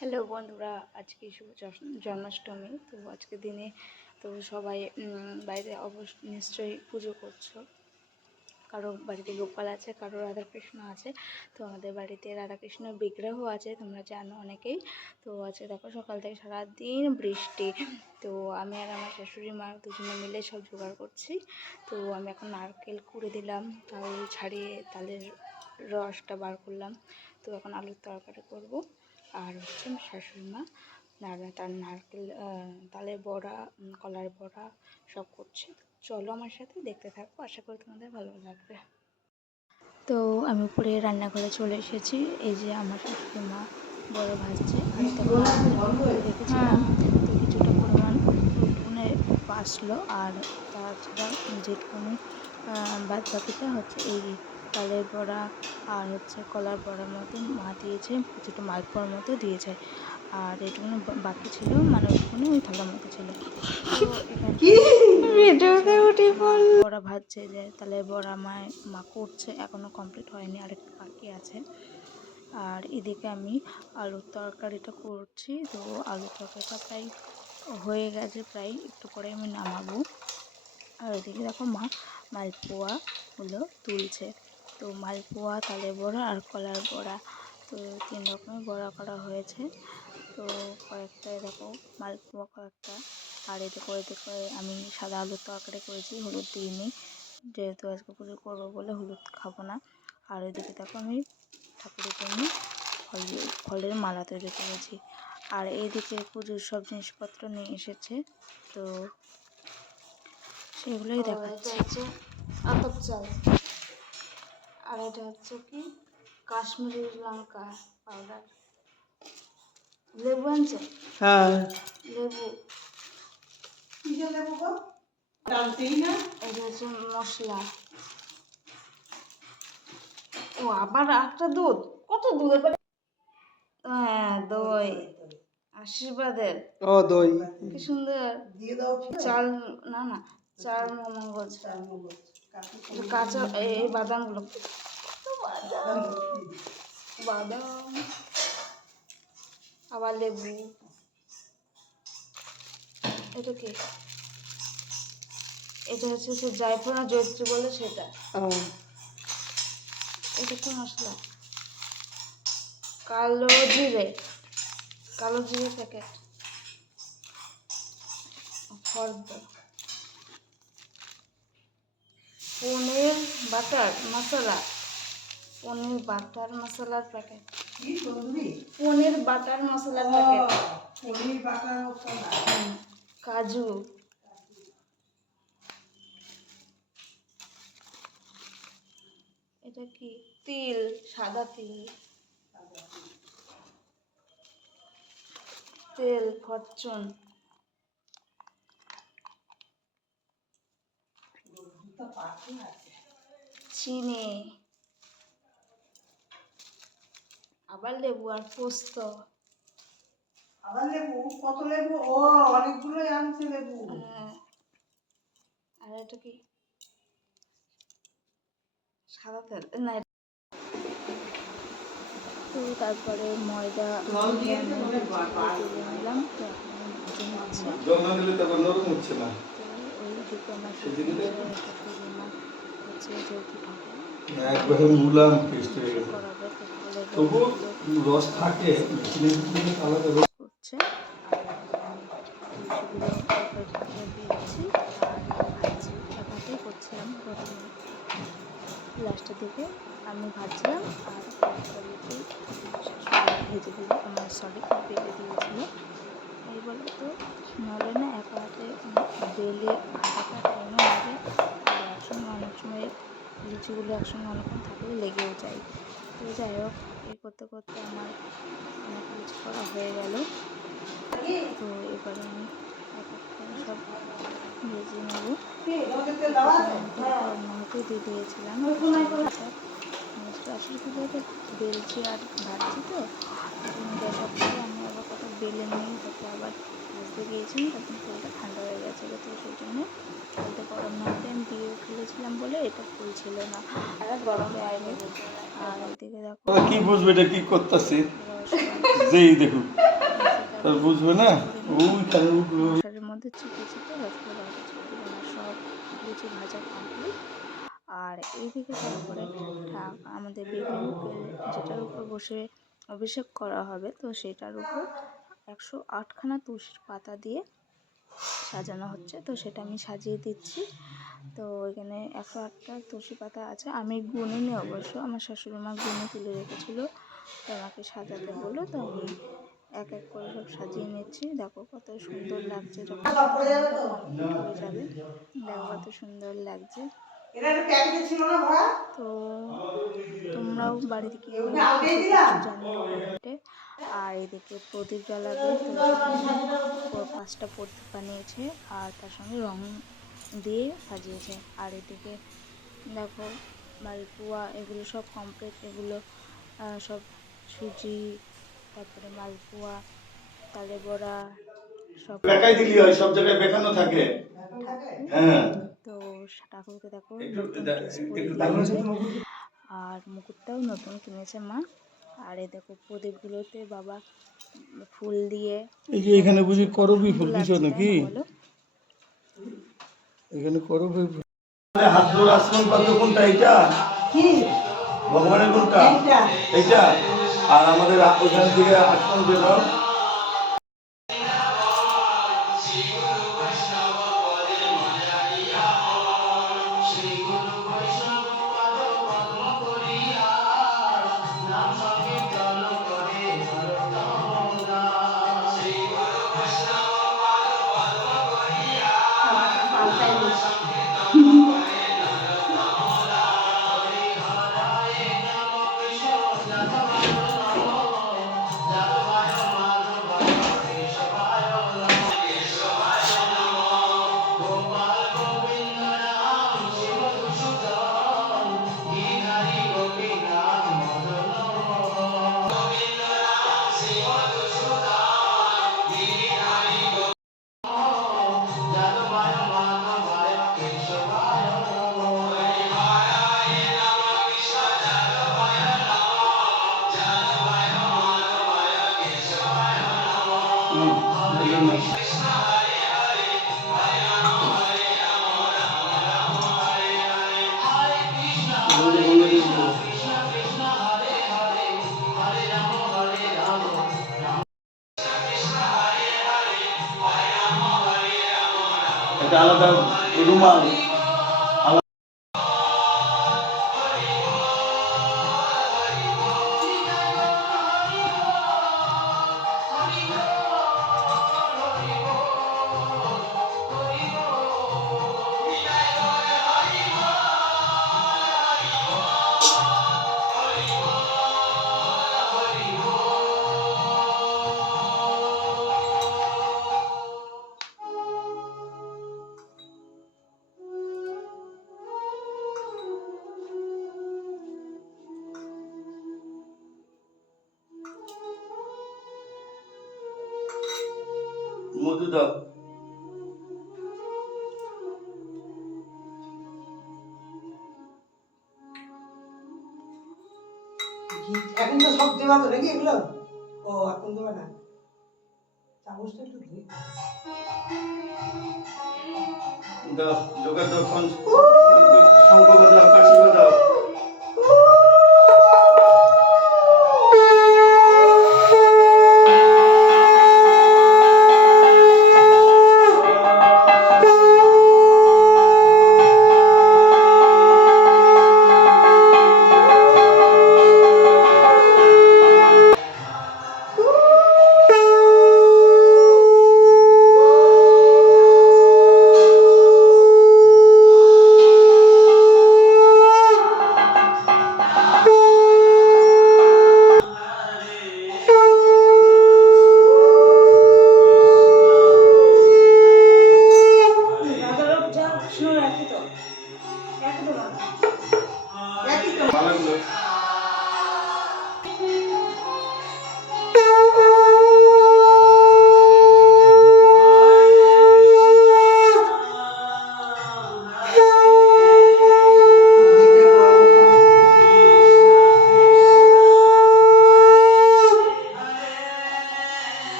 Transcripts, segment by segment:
Hello বন্ধুরা, আজকে শুভ জন্মাষ্টমী। তো আজকের দিনে তো সবাই বাড়িতে নিশ্চয়ই পুজো করছো। কারো বাড়িতে গোপাল আছে, কারো রাধাকৃষ্ণ আছে। তো আমাদের বাড়িতে রাধাকৃষ্ণের বিগ্রহ আছে, তোমরা জানো অনেকেই। তো আজকে দেখো সকাল থেকে সারাদিন বৃষ্টি। তো আমি আর আমার শাশুড়ি মা দুজনে মিলে সব জোগাড় করছি। তো আমি এখন নারকেল কুড়ে দিলাম, তাল ছাড়িয়ে তালের রসটা বার করলাম। তো এখন আলুর তরকারি করব। আর হচ্ছে আমার শাশুড়ি মা তার নারকেল তালের বড়া, কলার বড়া সব করছে। চলো আমার সাথে দেখতে থাকো, আশা করি তোমাদের ভালো লাগবে। তো আমি উপরে রান্নাঘরে চলে এসেছি। এই যে আমার শাশুড়ি মা বড় ভাজছে, আর তখন রেখেছিলাম। তো কিছুটা পরিমাণ উঠোনে বাসলো, আর তাছাড়া যেটুকুনি বাদ বাকিটা হচ্ছে এই তালের বড়া আর হচ্ছে কলার বড়ার মতো মা দিয়েছে, কিছুটা মালপোয়ার মতো দিয়েছে। আর এটুকুনি বাকি ছিল, মানে ওইটুকুনি ওই থালার মতো ছিল। তো বড়া ভাজছে, যে তালের বড়া মা করছে, এখনো কমপ্লিট হয়নি, আরেকটু বাকি আছে। আর এদিকে আমি আলুর তরকারিটা করছি। তো আলুর তরকারিটা প্রায় হয়ে গেছে, প্রায় একটু পরে আমি নামাবো। আর এদিকে দেখো মা মালপোয়াগুলো তুলছে। তো মালপোয়া, তালের বড়া আর কলার বড়া, তো 3 রকমের বড়া করা হয়েছে। তো কয়েকটা দেখো মালপোয়া কয়েকটা। আর এদিকে আমি সাদা আলুর তরকারি করেছি, হলুদ দিইনি, যেহেতু আজকে পুজো করবো বলে হলুদ খাবো না। আর এদিকে দেখো আমি ঠাকুরের জন্য ফলের মালা তৈরি করেছি। আর এইদিকে পুজোর সব জিনিসপত্র নিয়ে এসেছে, তো সেগুলোই দেখাচ্ছে। আতপ চাল, আর এটা হচ্ছে কি কাশ্মীরি লঙ্কা পাউডার। লেবু আনছে? হ্যাঁ, লেবু। এটা হচ্ছে মশলা। ও আবার একটা দুধ, কত দুধ? হ্যাঁ, দই আশীর্বাদের। ও দই কি সুন্দর। চাল না না, চাল মগজ, কাঁচা এই বাদামগুলো, বাদাম, আবার লেবু। এটা কি? এটা হচ্ছে সে জায়ফল না জয়ত্রী বলে সেটা। এটা কি মশলা? কালো জিরে, কালো জিরে প্যাকেট। ফর্দ, পনির বাটার মশলা, পনির বাটার মশলার প্যাকেট। পনির বাটার মশলার প্যাকেট, পনির বাটার মশলা, কাজু, এটা কি? তিল, সাদা তিল, তেল ফরচুন, চিনি, আবার লেবু আর পোস্ত। আবার লেবু, কত লেবু? ও অনেকগুলো আনছে লেবু। আর এটা কি? সাদা তেল না। তো তারপরে ময়দা নিলাম। তো এখন হচ্ছে ওই দিকে আমার শাশুড়ি মা হচ্ছে যেহেতু করছে, সেগুলো তরকারিতে দিচ্ছি আর ভাজছি। একাতেই করছিলাম প্রথমে, লাস্টের দিকে আমি ভাজছিলাম আর তরকারিতে শাশুড়ি ভেজে দিয়ে আমার বেলে দিয়েছিল। এই বলে তো নাহলে না একা হাতে বেলে ভাজাটা টাইমও লাগে, আর একসঙ্গে অনেক সময় লুচিগুলো একসঙ্গে অনেকক্ষণ থাকলে লেগেও যায়। তো যাই হোক, এই করতে করতে আমার অনেক লুচি করা হয়ে গেল। তো এবারে আমি এক এক করে সব ভেজে নেব। রান্না হতে দিয়ে দিয়েছিলাম শাশুড়ি পুজোতে বেলছি আর ভাজছি। তো এখন গ্যাসের থেকে আমি আবার কটা বেলে নিয়ে তারপর আবার ভাজতে গিয়েছিলাম, তখন তেলটা ঠান্ডা হয়ে গেছিলো। তো সেই জন্য তেলটা গরম না হতে আমি দিয়ে ফেলেছিলাম বলে এটা ফুলছিল না, গরম হয়নি। আর এদিকে দেখো কি বুঝবে এটা কি করতেছে, যেই দেখুন বুঝবে না মশারির মধ্যে চিপে চিপে গাছগুলো বার করছে। আমার সব লুচি ভাজা কমপ্লিট। আর এইদিকে তারপরে আমাদের বেবি বুকের যেটার উপর বসে অভিষেক করা হবে, তো সেটার উপর 108খানা তুলসীর পাতা দিয়ে সাজানো হচ্ছে। তো সেটা আমি সাজিয়ে দিচ্ছি। তো এখানে 108টা তুলসী পাতা আছে, আমি গুনিনি অবশ্য, আমার শাশুড়ি মা গুনে তুলে রেখেছিলো, তো আমাকে সাজাতে বললো, তো আমি এক এক করে সব সাজিয়ে নিচ্ছি। দেখো কত সুন্দর লাগছে, যখন সাজানোটা কমপ্লিট হয়ে যাবে দেখো কত সুন্দর লাগছে। তো তোমরাও বাড়িতে কীভাবে পুজো করছো জানিও কমেন্টে। আর এদিকে প্রদীপ জ্বালাবে, তো এখানে 5টা প্রদীপ বানিয়েছে আর তার সঙ্গে রং দিয়ে সাজিয়েছে। আর এদিকে দেখো মালপোয়া এগুলো সব কমপ্লিট, এগুলো সব সুজি, তারপরে মালপোয়া, তালে বড়া সব বেকাই দিলি হয়, সব জায়গায় বেকানো থাকে। হ্যাঁ, তো ঠাকুরকে দেখো নতুন ড্রেস পরিয়ে দিয়েছে আর মুকুটটাও নতুন কিনেছে মা। আর এই দেখো প্রদীপগুলোতে বাবা ফুল দিয়ে, এই যে এখানে বুঝি করবি ফুল দিছ নাকি? বলো এখানে করবি হাত ধরে আসমান পাত্র কোনটা? এটা কি ভগবানের কোনটা? এইটা। আর আমাদের ওইখান থেকে আসমান বেরো। এটা আলাদা রুমাল। মধু দাও। এখন তো সব দেওয়া তো নাকি এগুলো? ও এখন দেওয়া না, চামচটা একটু ধুই দাও। যখন শঙ্খ বাজাও, কাশি বাজাও।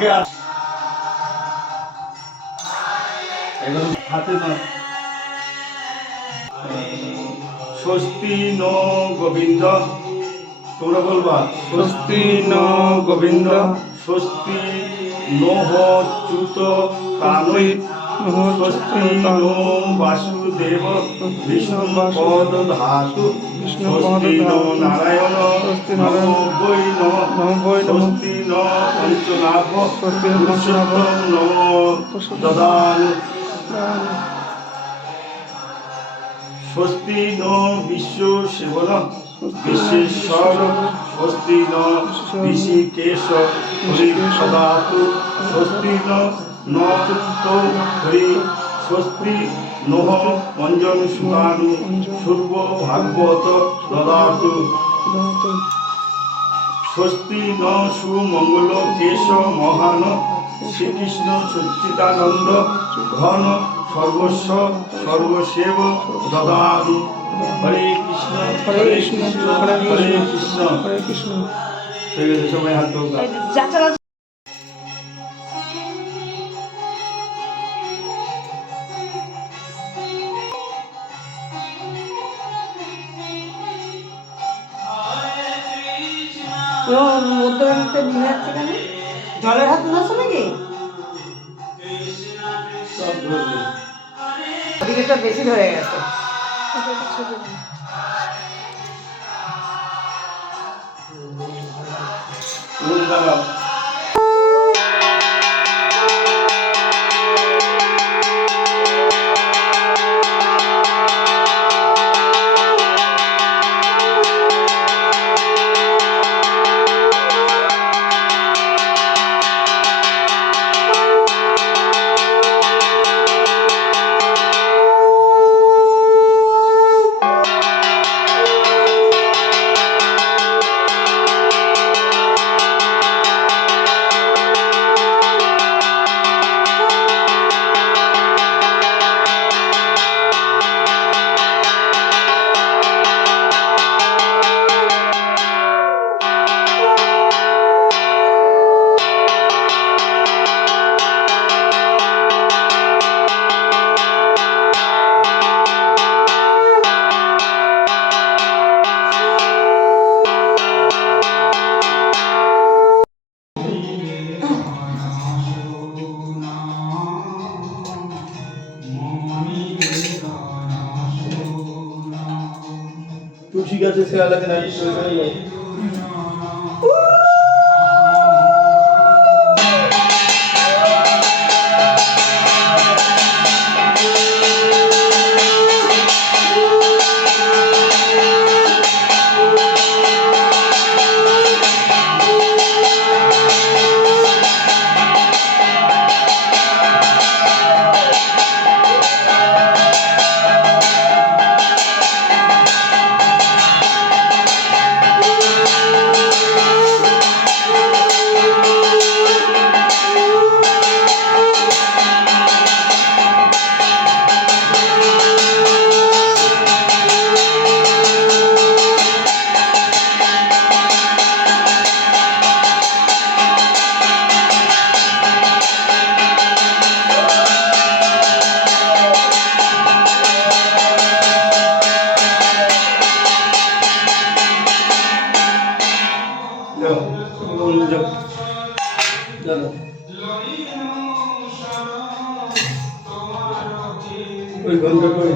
ঠাকুরকে এবার হাতে না স্বস্তি ন গোবিন্দ, তোমরা বলবা স্বস্তি ন গোবিন্দ, স্বস্তি নহ চ্যুত কানৈ, স্বস্তি নো বাসুদেব বিষ্ণু পদ ধাতু, স্বস্তি নো নারায়ণ নমো বৈ নমঃ, স্বস্তি ন পঞ্চনাভ পুরুষোত্তম নমো দদানু, স্বস্তি ন বিশ্ব সেবন বিশ্বেশ্বর, স্বস্তি ন ঋষিকেশ হরি সদাতু, স্বস্তি ন চিত্ত হরি, স্বস্তি নঃ মঞ্জন সুতানু সূর্ব ভাগবত দদাতু, স্বস্তি ন সুমঙ্গল কেশ মহান শ্রীকৃষ্ণ সচ্চিদানন্দ ঘন সর্বস্ব সর্বসেব দদাতু, হরে কৃষ্ণ হরে কৃষ্ণ হরে কৃষ্ণ হরে কৃষ্ণ। ঠিক আছে, সবাই হাত তোলা। যাত্রা মধ্যখানটা নিয়ে যাচ্ছে কেন? জলের হাত নাচো নাকি? সব ধরবে। ওদিকেটা বেশি ধরে গেছে। উল দাঁড়াও। তুলসী গাছে শেয়া লাগে না, ওই ঘন্টা করে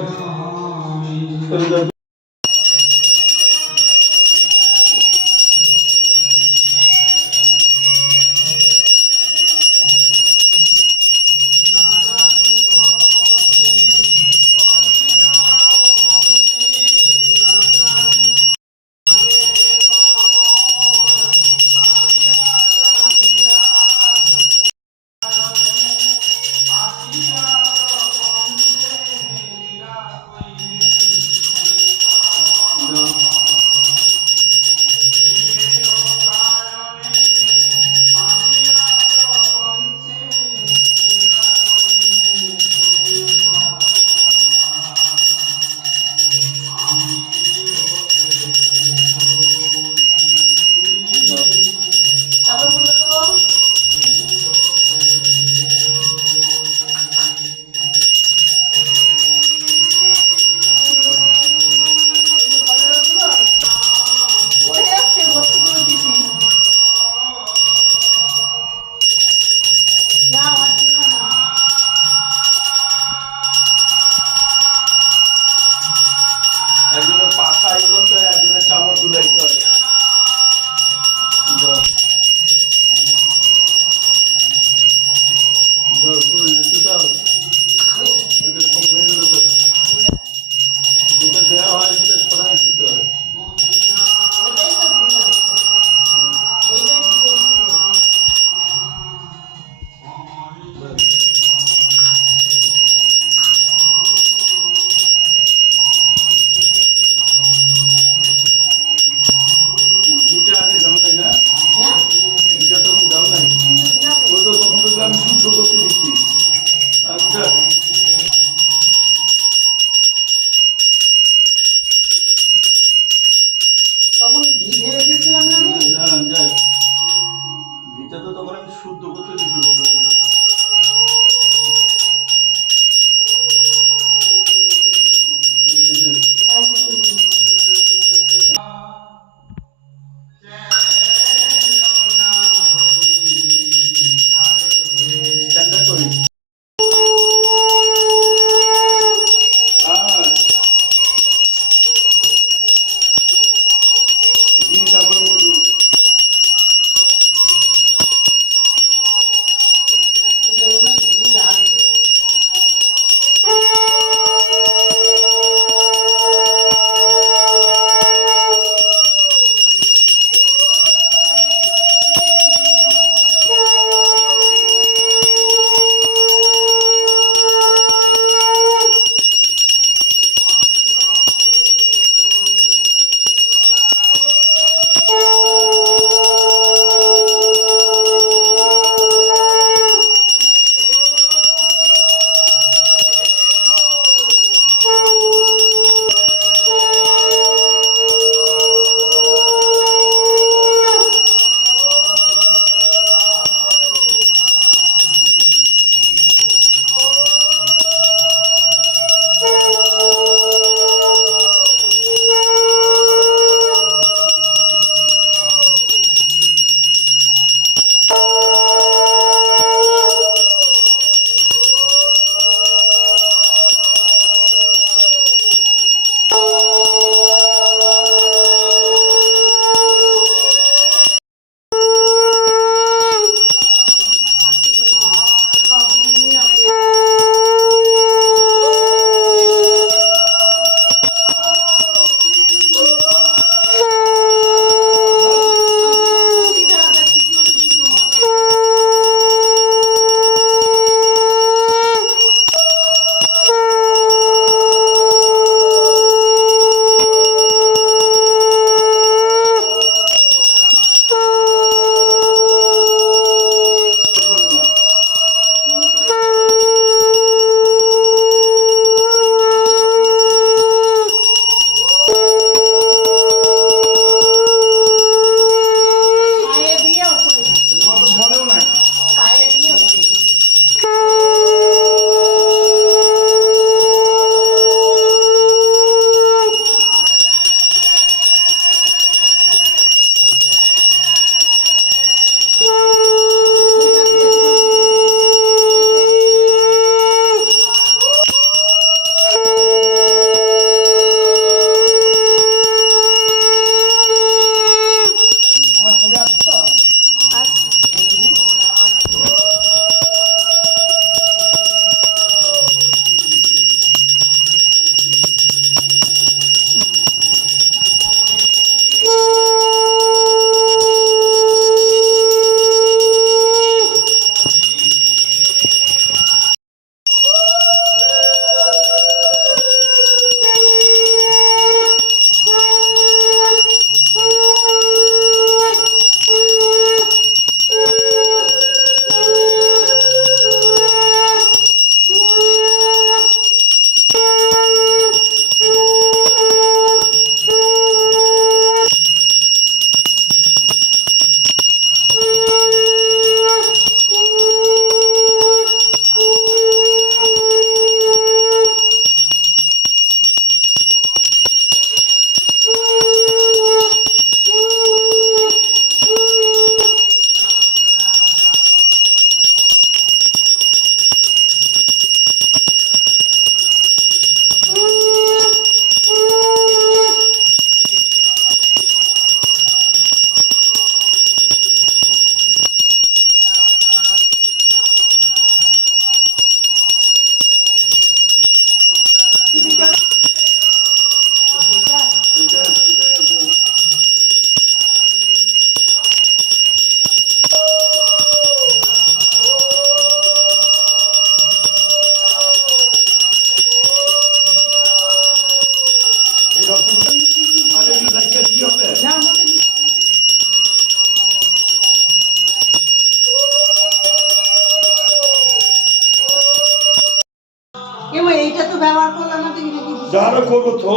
এইটা তো ব্যবহার করলাম না, তুমি কি যারা করবো থো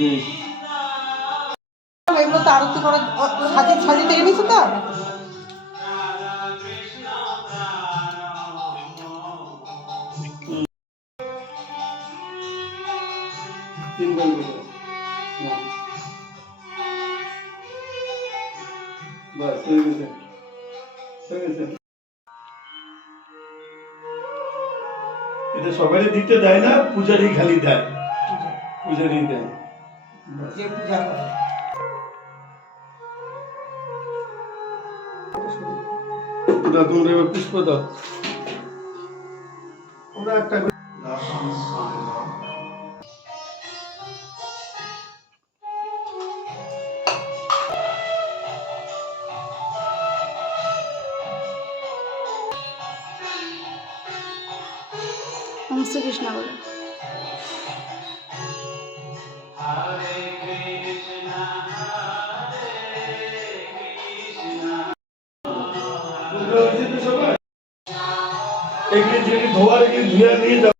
বেশ। এগুলো তো আরতি করা সাজিয়ে থেকে নিছো তো? তিনবার করে। হ্যাঁ। বাস হয়ে গেছে, হয়ে গেছে। এটা সবাই দিতে দেয় না, পূজারি খালি দেয়, পূজারি দেয়। যে পূজা করে। দাও, তোমরা এবার পুষ্প দাও। ওরা একটা ওম শ্রীকৃষ্ণ বলে। এগুলি যেগুলি ধোয়ার এগুলি ধুয়ে নিয়ে যাও।